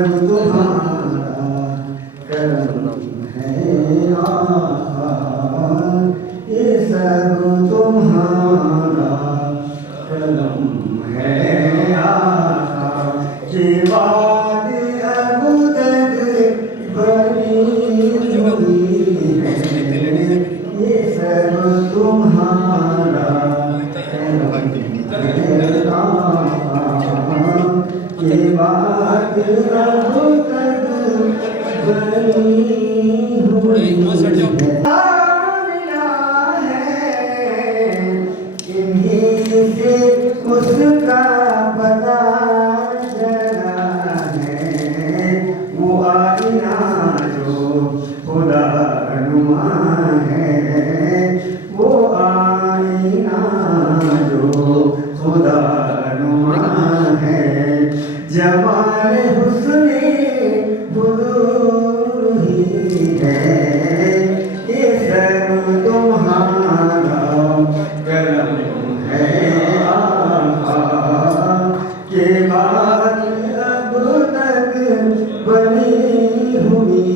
सब तुम्हारा करम है आका, ये सब तुम्हारा करम है आका, ये बात अब तक बनी हुई है, ये सब तुम्हारा करम है आका, ये बात अब तक बनी हुई है। उसका पता चला है, वो आईना जो खुदा नुमा है, वो आईना जो खुदा नुमा है, जमाल हुस्ने बुज़ुर्ग ही है, ये सब तुम्हारा करम है आका, के बाद अब तक बनी हुई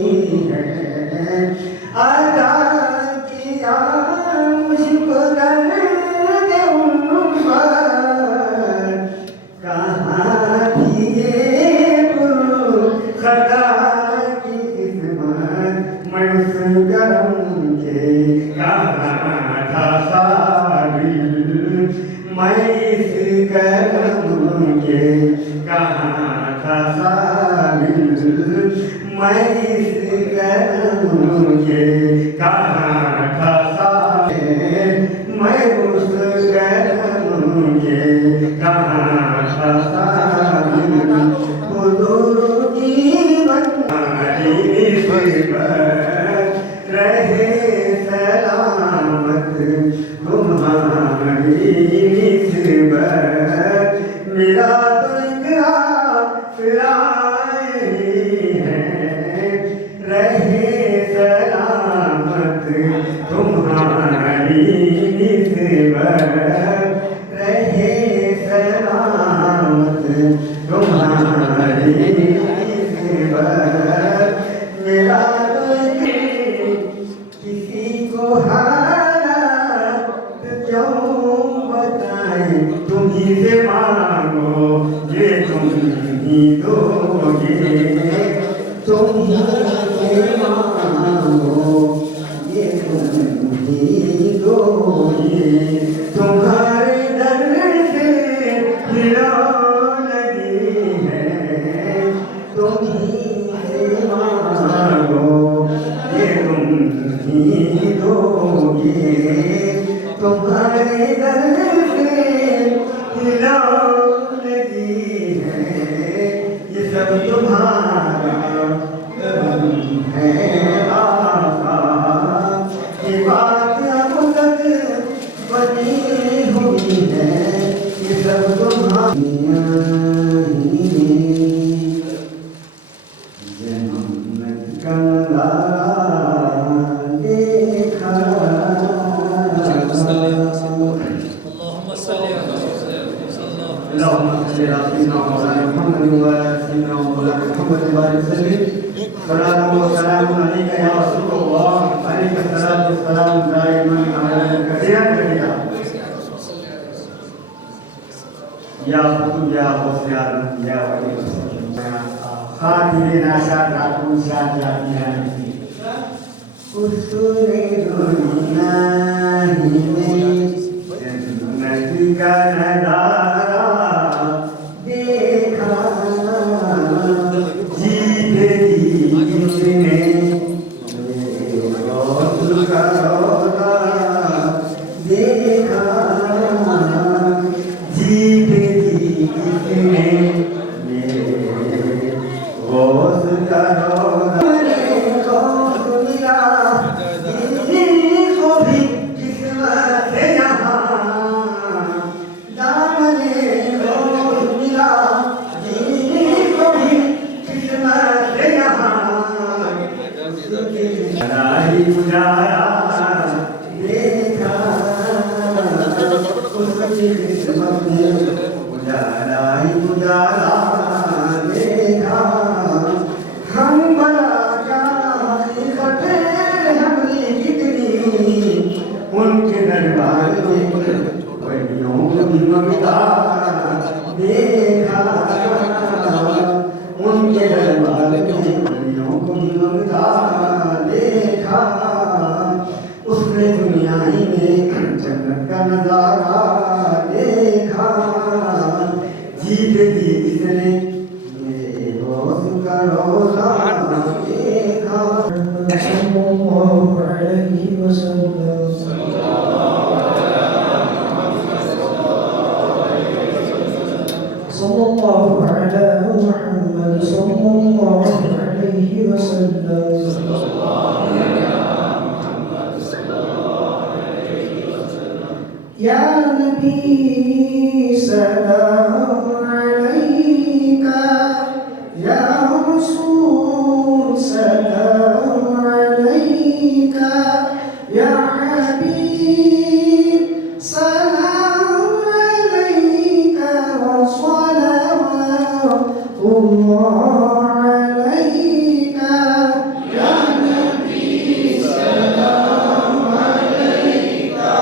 है। अदा किया मुझको दर्द उम्मत, कहाँ थी ये खता की किस्मत, मैं उस करम के कहाँ था काबिल, मैं इस करम के कहाँ था काबिल, मैं इस करम के कहाँ था काबिल, मैं उस करम के कहाँ था काबिल, बुज़ुर्गी बनवारी निस्बत रहे सलामत तुम्हारी निस्बत, मेरा तो इकरार है, रहे सलामत तुम्हारी निस्बत, रहे सलामत तुम्हारी निस्बत, मेरा तो किसी को हालात क्यों बताएं, तुम ही से मांगो ये तुम ही दोगे, तुम ही से मांगो ये तुम ही दोगे, तुम्हारे दर से हिलो लगी है, तुम ही से मांगो ये तुम ही दोगे, तुम्हारे दर से हिलो लगी है, ये सब तुम्हारा करम है आका, ये बात अब तक बनी हुई है, ये सब तुम्हारा जन्नत का नज़ारा देखा, اللهم صل على سيدنا مولانا محمد وعلى سيدنا مولانا محمد وعلى وسلم، صلاة وسلام عليك يا رسول الله، عليك الصلاة والسلام دائما أبدا كثيرا كثيرا، يا خطب يا غوث يا رب يا ولي خاتم ناشاد راكون شاد जाती है उसने दुनिया ही में जन्नत का नज़ारा देखा, जीते जी जिसने मेरे गौस का रोज़ा देखा, जीते जी जिसने मेरे गौस का रोज़ा, मेरे गौस मिला जिसको भी किस्मत है यहाँ, दामने गौस मिला जिसको भी किस्मत है यहाँ, ही बुझाया ममता देखा, उनके दरबार में वलियों को भी ममता देखा। उसने दुनिया ही में जन्नत का नजारा देखा। जीते जी जिसने मेरे दोस्त का रोजा देखा। सल्लल्लाहु अलैहि वसल्लम। सल्लल्लाहु अला मुहम्मद सल्लल्लाहु अलैहि वसल्लम। या नबी सलाम अलैका, या रसूल सलाम अलैका, या हबीब सलाम अलैका व सलावतुल्लाह अलैका। या नबी सलाम अलैका,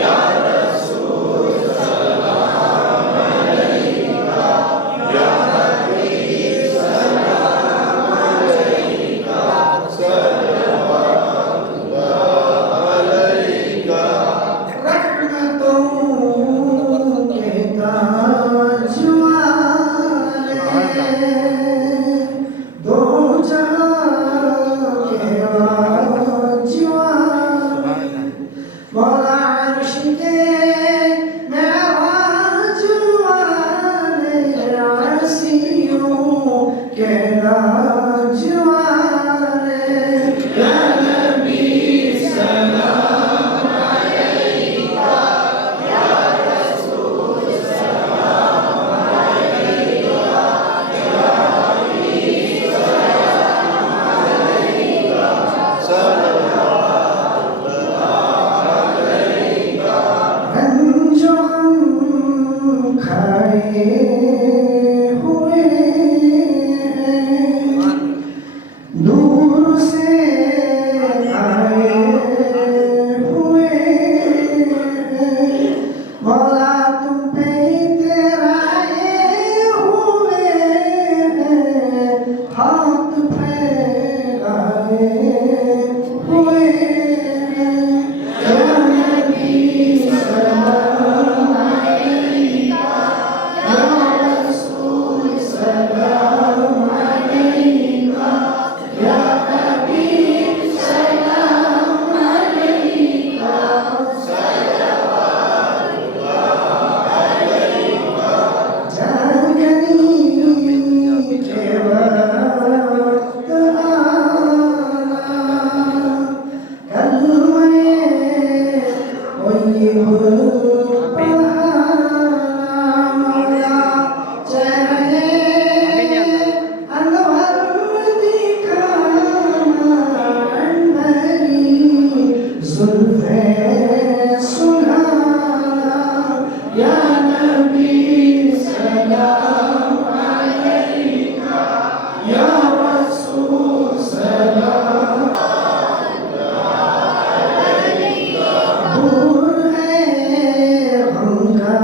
या रसूल सलाम अलैका, या हबीब सलाम अलैका, सल्लल्लाहु अलैका। रहमतों के ताज वाले, दो जहां के वाज वाले, मौला अर्श के मेराज वाले, आसियों के राज वाले। या नबी सलाम अलैका, या रसूल सलाम अलैका, या हबीब सलाम अलैका, सल्लल्लाहु अलैका। जो हम खाए हुए हैं, दूर से आए हुए हैं, मौला तुम पे इतराए हुए हैं, हाथ फैलाए हुए हैं। या नबी सलाम अलैका, या रसूल सलाम अलैका, या हबीब सलाम अलैका, सल्लल्लाहु अलैका। जागनी के वक्त आना, कलमे तय्यब पढ़ाना, मौला चेहरे अनवर दिखाना, अनवरी जुल्फे सुनाना। या नबी सलाम अलैका, या रसूल सलाम दूर है गम का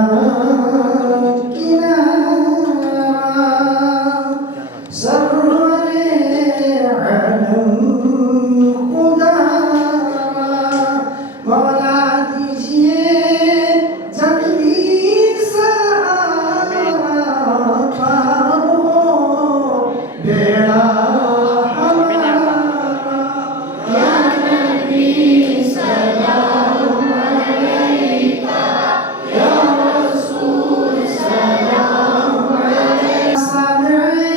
किनारा, सरवरे आलम खुदा। मौला दीजिए जल्दी सा पार हो बेड़ा हमारा। या नबी सलाम अलैका, या रसूल सलाम अलैका। सामने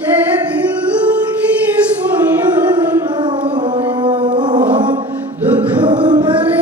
के दिल की सुन लो, दुख भरे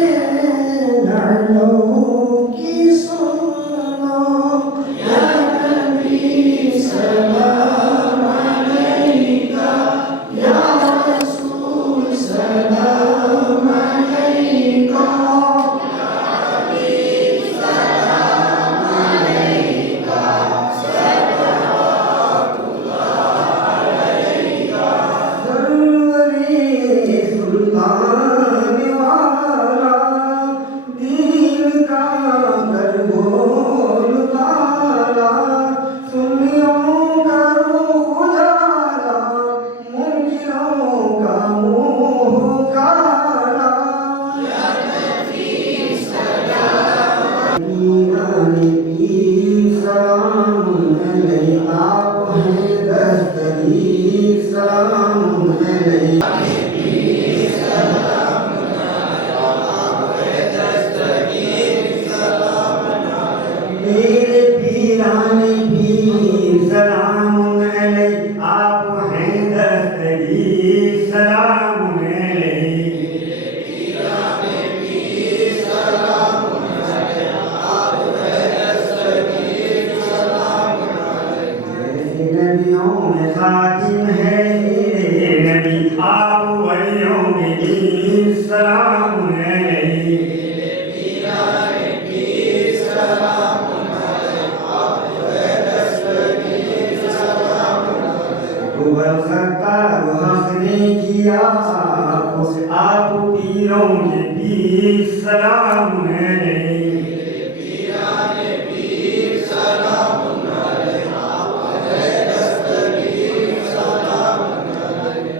आप पीरों के पीर सलाम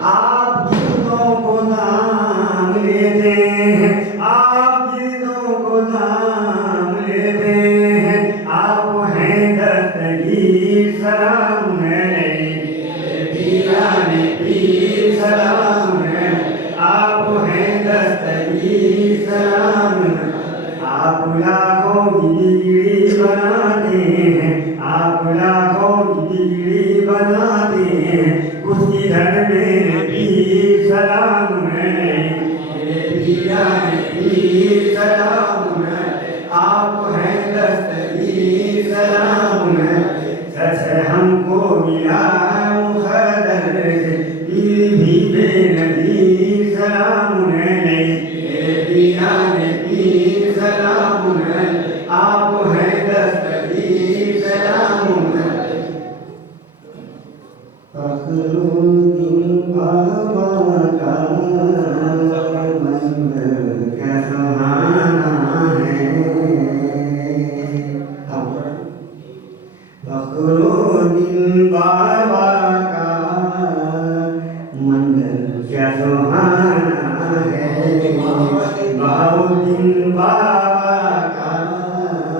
आप गिरदों को नाम लेते हैं, आप गिरदों को नाम लेते हैं, आप हैं दस्तगीर सलाम पीर सलाम आप हैं दस्तगीर सलाम आप लाखों की बिगड़ी बनाते हैं, आप लाखों की बिगड़ी बनाते हैं, उसकी धर में पीर सलाम पीर सलाम आप हैं दस्तगीर सलाम सच हमको मिला मुखदर से पीर भी बेनज़ीर सलाम पीर सलाम आप हैं दस्तगीर सलाम फखरुद्दीन बाबा का मंदिर क्या सुहाना है फखरुद्दीन बाबा का मंदिर क्या सुहाना है बाउद्दीन बाबा का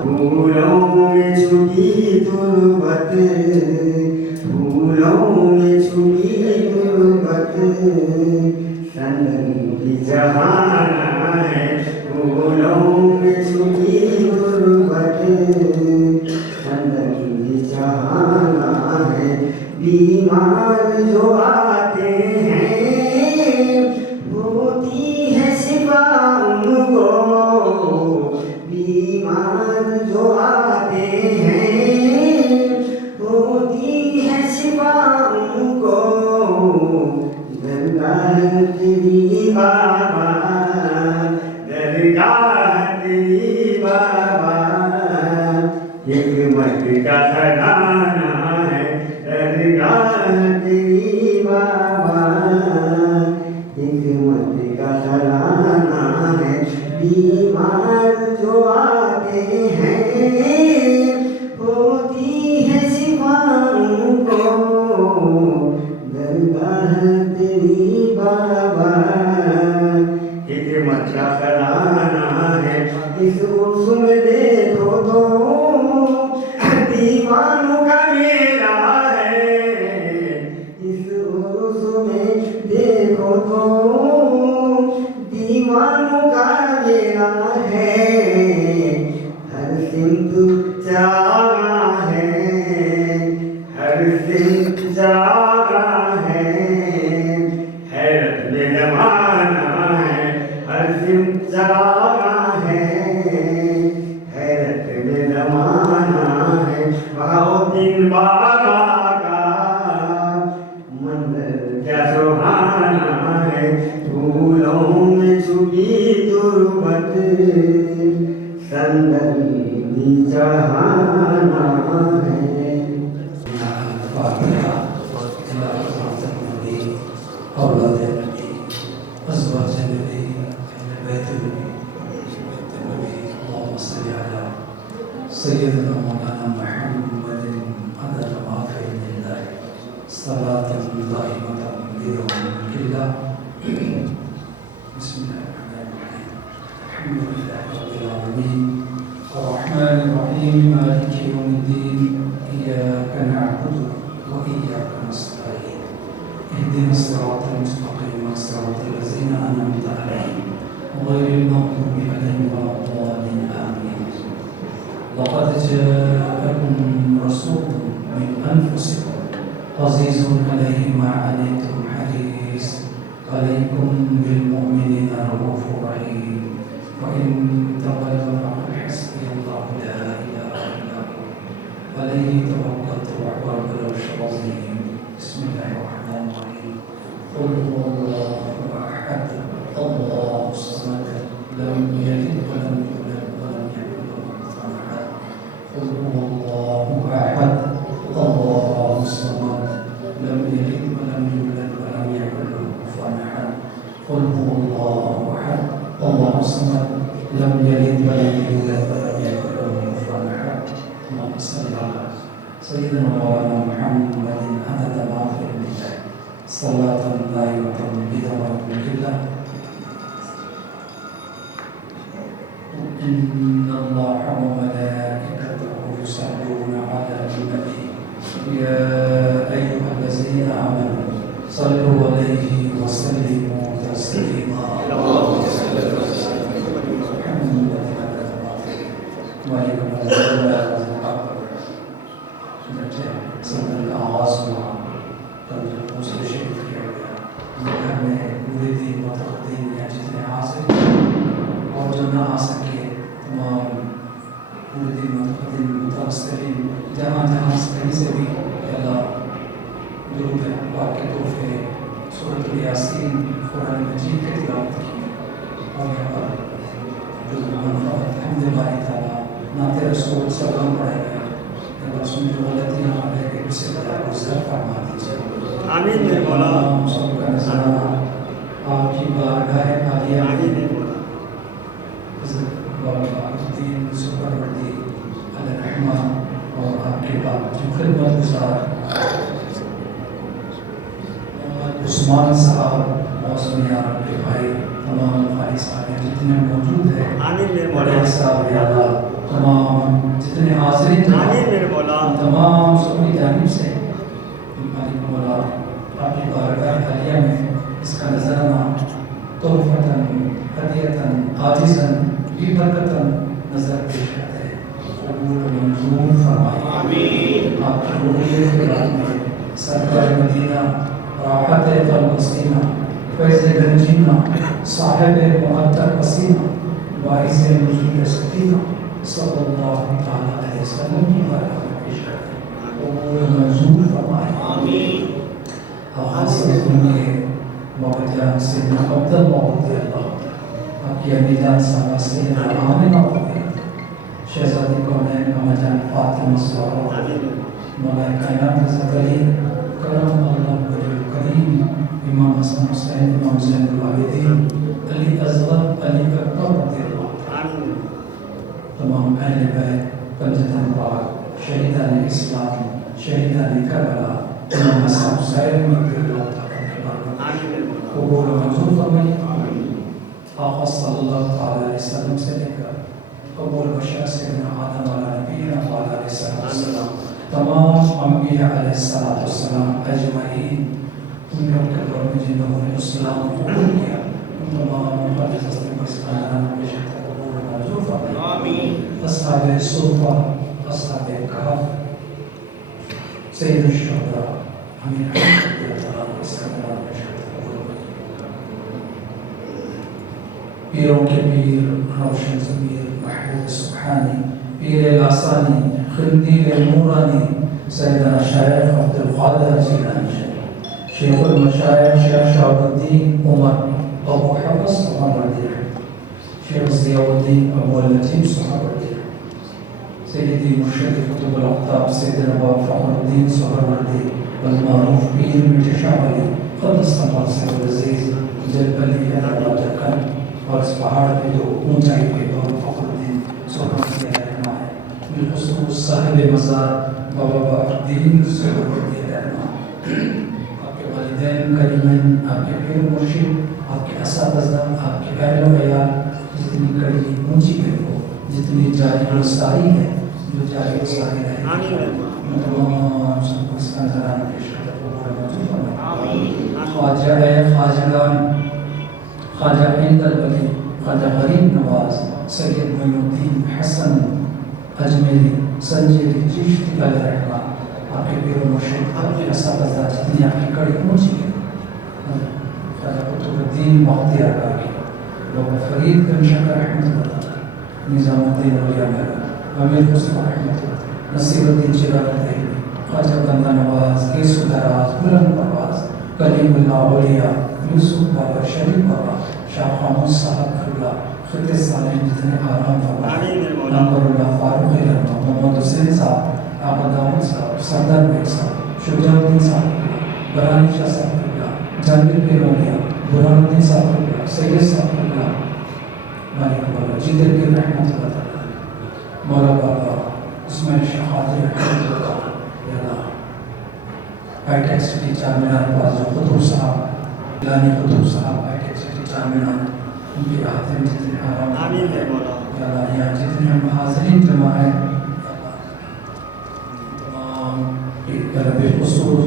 फूलों में छुपी तुर्बत फूलों में छुपी तुर्बत संदन जहाना है फूलों में छुपी तुर्बत संदन जहाना है बीमार जो आते हैं होती है शिफा उनको बीमार जो आते हैं होती है शिफा उनको दरगाह तेरी बाबा हिकमत का खजाना है दरगाह तेरी बाबा हिकमत का खजाना है बीमार जो आते हैं होती है शिफा उनको दरगाह तेरी बाबा हिकमत का खजाना है इस उर्स में देखो तो दीवानों का मेला है इस उर्स में देखो तो दीवानों का मेला है हर सिमत जागा है हर सिमत जागा है हैरत में जमाना है हर सिमत जागा है हैरत में जमाना है बाउद्दीन बाबा का मंदिर क्या सुहाना है फूलों में छुपी तुर्बत संदन जहाना है سيدنا مولانا محمد عدد ما في الله صلاة دائمة بدون الله بسم الله الرحمن الرحيم الحمد لله رب العالمين الرحمن الرحيم مالك يوم الدين إياك نعبد وإياك نستعين اهدنا الصراط المستقيم صراط الذين أنعمت عليهم غير المغضوب عليهم ولا الضالين آمين لقد جاءكم رسول من أنفسكم عزيز عليه ما عنتم حريص عليكم بالمؤمنين رؤوف رحيم وإن تولوا فقل حسبي الله لا إله إلا هو عليه توكلت وهو رب العرش العظيم بسم الله الرحمن الرحيم قل هو الله أحد الله الصمد لم يلد ولم يولد ولم يكن له كفوا أحد قل هو الله أحد الله الصمد لم يلد ولم يولد ولم يكن له كفوا أحد قل هو الله أحد الله الصمد لم يلد ولم يولد ولم يكن له كفوا أحد اللهم صل على سيدنا مولانا محمد عدد ما في علمك صلاة دائمة بدوام القلة إن الله وملائكته يصلون على النبي يا أيها الذين آمنوا صلوا عليه وسلموا تسليما اللهم صل وسلم محمد عدد ما في وعليكم السلام सदर का आवाज़ हुआ तब जब दूसरे शेख किया गया घर में पूरे दिन मुतक़द्दिम या जितने आ सके और जो ना आ सके तमाम पूरे दिन मुतक़द्दिम मुतअस्सिरीन जहाँ जहाँ कहीं से भी अल्लाह दुरूद पाक के तोहफे सूरत यासीन कुरान मजीद की तिलावत की और यहाँ पर जो मनफ़अत अल्हम्दुलिल्लाह ताला नाते रसूल सलाम पढ़े गए रसूल जो गलतियाँ हमें उससे बड़ा गुज़र फरमा दीजिए आमीन मेरे मौला सबका नज़ारा आपकी बारगाह आलिया आमीन मेरे मौला हज़रत बाबा सुपरवर्दी अलरहमान और आपके बाद जो खिदमत गुज़ार उस्मान साहब मौसम यार के भाई तमाम भाई साहब जितने मौजूद हैं आमीन मेरे मौला साहब या अल्लाह तमाम जितने हाज़िरीन आमीन मेरे मौला तमाम सबकी जानिब से मालिक मौला आपकी बारगाह आलिया में इसका नजराना तोहफ़तन हदियतन आजिज़न बरकतन नजर पेश करते हैं कबूल मंजूर फरमाए आमीन आपकी रूह में सरकार मदीना राहत क़ल्बसीना फैज़ गंजीना साहिब मुअत्तर पसीना बाइस नुज़ूल सकीना सल्लल्लाहु तआला अलैहि वसल्लम की बारगाह में पेश करते हैं कबूल मंजूर फरमाए आमीन आवाज़ सुनिए बाबा जान से अब्दुल मौद अल्लाह आपकी अम्मी जान साहबा से आमिना शहज़ादी कौनैन अम्मा जान फातिमा ज़हरा मौला कायनात हज़रत अली करम अल्लाह वजहुल करीम इमाम हसन हुसैन इमाम ज़ैनुल आबिदीन अली असग़र अली अकबर रज़ियल्लाहु अन्हु तमाम अहले बैत पंजतन पाक शहीदान इस्लाम शहीदान करबला इमाम हसन हुसैन रज़ियल्लाहु अन्हु कबूल मंजूर फरमाइए आक़ा सल्लल्लाहु अलैहि वसल्लम से लेकर कबूल बशर सैयदना आदम वाला नबीना वाला अलैहिस्सलाम तमाम अंबिया अलैहिस्सलाम अजमईन उन लोग के दौर में जिन्होंने इस्लाम कबूल किया उन तमाम मुक़द्दस मुस्लिमान में शरीक कबूल मंजूर फरमाइए आमीन अस्हाबे सुफ़ा अस्हाबे कहफ सैयदुश शुहदा आमीन पीरों के पीर रोशन ज़मीर महबूब सुब्हानी पीर लासानी खिंदीर नूरानी सैयदना शेख अब्दुल क़ादिर जिलानी शेखुल मशाइख शेख शहाबुद्दीन उमर अबू हफ्स सुहरावर्दी शेख ज़ियाउद्दीन अबू लतीफ़ सुहरावर्दी सैयदी मुर्शिद कुतुबुल अक़ताब सैयदना बाबा फ़खरुद्दीन सुहरावर्दी अल-मारूफ पीर मिठशावली क़द्दस सल्लल्लाहु अज़ीज़ जलबली अल-अब्दुल और इस पहाड़ पे जो ऊंचाई पे और फ़खरुद्दीन सुहरावर्दी रहना है बिलखुसूस साहिब मज़ार बाबा बहाउद्दीन सुहरावर्दी रहना आपके वालिदैन करीमैन आपके पीर मुर्शिद आपके असातिज़ा आपके अहल व अयाल जितनी कड़ी ऊंची पे हो जितनी जारी और सारी है जो जारी और सारी है तमाम सबको इसका नज़राना पेश करते हैं ख्वाजा ख्वाजगान ख्वाजा इंदल वली ख्वाजा गरीब नवाज सैयद मोइनुद्दीन हसन अजमेरी संजीरी चिश्ती अलैहिर्रहमान आपके पीर मुर्शिद आपके असातिज़ा जितनी आपकी कड़ी ऊंची है ख्वाजा कुतुबुद्दीन बख्तियार काकी बाबा फरीद गंशकर रहमतुल्लाह निज़ामुद्दीन औलिया अमीर हुस्न रहमतुल्लाह नसीरुद्दीन चिराग़ ख्वाजा बंदा नवाज केसु दराज बुलंद परवाज़ कलीमुल्लाह औलिया यूसुफ बाबा शरीफ बाबा शाह खामोश साहब खुला खिते साले जितने आराम फरमा आमीन मेरे मौला। नंबरुल्लाह फारूक रहमा मोहम्मद हुसैन साहब आका दाऊद साहब सरदार बेग साहब शुजाउद्दीन साहब बरानी शाह साहब जानवीर पेरोनिया बुरहानुद्दीन साहब सैयद साहब मालिक मौला जिंदर के रहमत मौला बाबा इसमें शहादत रहमत हाईटेक सिटी चारमीनार पास जो खुदूर साहब लानी खुदूर साहब हाईटेक सिटी चारमीनार उनके हाथ में जितने आराम आमीन मेरे मौला। या अल्लाह यहाँ जितने हम हाज़रीन जमा है तमाम बेखुसूस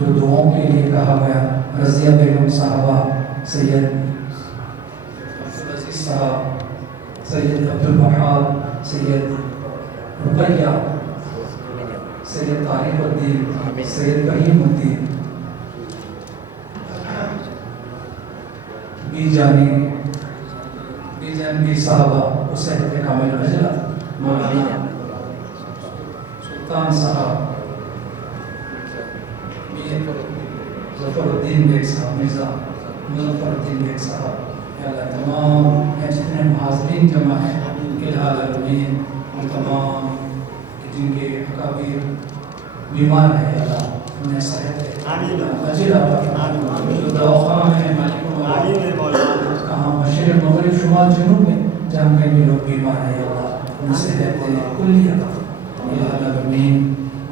जो दुआओं के लिए कहा गया रज़िया बेगम साहबा सैयद अजीज साहब सैयद अब्दुल वहाब सैयद रुकैया सैयद तारिकुद्दीन सैयद करीमुद्दीन बीजानी साहबा हुसैन के कामिल अजला मौलाना सुल्तान साहब ज़फ़रुद्दीन बेग साहब मिर्ज़ा मुज़फ़्फ़रुद्दीन बेग साहब या अल्लाह तमाम जितने हाज़रीन जमा हैं इल्हाल आलमीन और तमाम जिनके अकाबीर बीमार है अल्लाह उन्हें सेहत दे आमीन अजर आमीन जो दवाखाना है मालिक आमीन मेरे मौला। कहाँ मशरिक़ मग़रिब शुमाल जनूब में जहाँ कहीं भी लोग बीमार है अल्लाह उन्हें सेहत दे कुल्ली अता इल्हाल आलमीन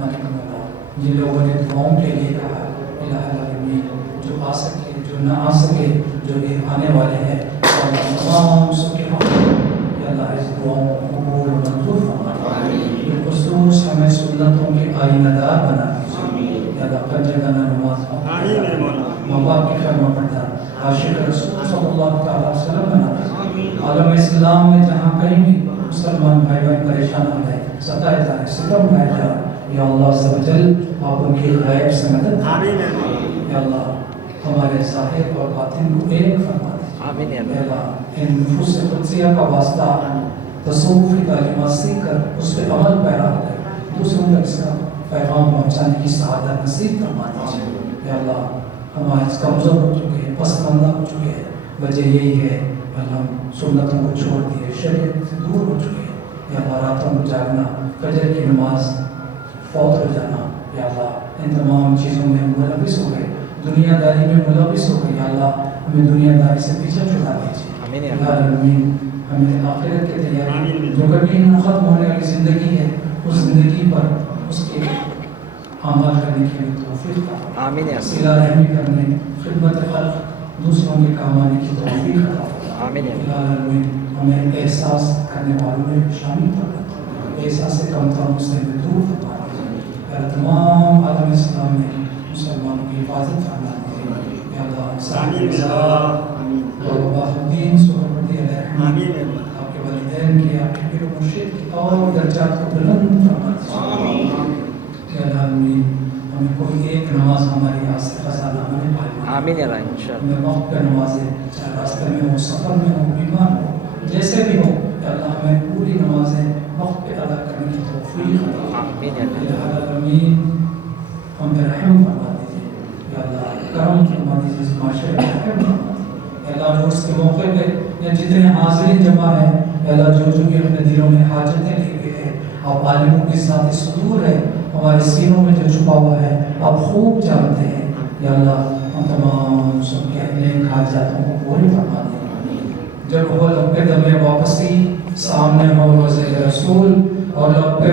मालिक मौला जिन लोगों ने दुआओं के लिए कहा इल्हाल आलमीन जो आ सके जो ना आ सके जो भी आने वाले हैं तमाम सबके अल्लाह इस दुआओं को कबूल और मंजूर फरमा बिलखुसूस हमें सुन्नतों के आईनादार बना दीजिए या अल्लाह हर जगह नमाज आमीन मेरे मौला। माँ बाप की फरमा बरदार आशिक रसूल सल्लल्लाहु अलैहि वसल्लम बना दीजिए आलम इस्लाम में जहाँ कहीं भी मुसलमान भाई बहन परेशान हो गए सताए जा रहे सितम उठाए जा रहे या अल्लाह सबजल आप उनकी गैब से मदद आमीन मेरे मौला। या अल्लाह हमारे ज़ाहिर और बातिन को एक फरमा दीजिए आमीन या या अल्लाह इन नफूस कुदसिया का वास्ता तसव्वुफ़ी तालीमात सीख कर उस पर अमल पैरा हो गए दूसरों तक इसका पैगाम पहुँचाने की सआदत नसीब फरमा दीजिए या अल्लाह हम आज कमज़ोर हो चुके हैं पसमंदा हो चुके हैं वजह यही है हम सुन्नतों को छोड़ दिए शरीयत से दूर हो चुके हैं या अल्लाह रातों को जागना फजर की नमाज फौत हो जाना या अल्लाह इन तमाम चीज़ों में मुलविस हो गए दुनियादारी में मुलविस हो गए या अल्लाह हमें दुनियादारी से पीछे छुड़ा दीजिए आमीन या या आमीन हमें आखिरत की तैयारी जो कभी न खत्म होने वाली ज़िंदगी है उस ज़िंदगी पर उसके अमल करने की हमें तौफीक अता आमीन या सिला रहमी करने खिदमत खल्क़ दूसरों के काम आने की तौफीक अता आमीन या या आमीन हमें एहसास करने वालों में शामिल कर एहसास से कमतर मुस्लिम में दूर फरमा या तमाम आलम इस्लाम में मुसलमानों की हिफाजत फरमा या अल्लाह आमीन मेरे मौला। बाहुद्दीन सुहरवर्दी अलैहि आमीन मेरे मौला। आपके वालिदैन की आपके पीर मुर्शिद की और दर्जात को बुलंद फरमा दीजिए या आमीन हमें कोई एक नमाज हमारी आज से खजाना हमें पाए आमीन या इंशाअल्लाह हमें वक्त पे नमाजें चाहे रास्ते में हो सफ़र में हो बीमार हो जैसे भी हो या अल्लाह हमें पूरी नमाजें वक्त पे अदा करने की तौफीक अता आमीन या या आमीन हम पे रहम फरमा दीजिए या अल्लाह करम फरमा दीजिए इस माशरे में रहम फरमा दीजिए या अल्लाह उर्स के मौके पे या जितने हाज़रीन जमा है या अल्लाह जो भी अपने दिलों में हाजतें ली हुई है आप आलिमों के साथ सुदूर है हमारे सीनों में जो छुपा हुआ है आप खूब जानते हैं या अल्लाह हम तमाम सबके अपने हाजातों को पूरी फरमा दें जब हो लब्बे दमे वापसी सामने हो रोज़े रसूल और लब्बे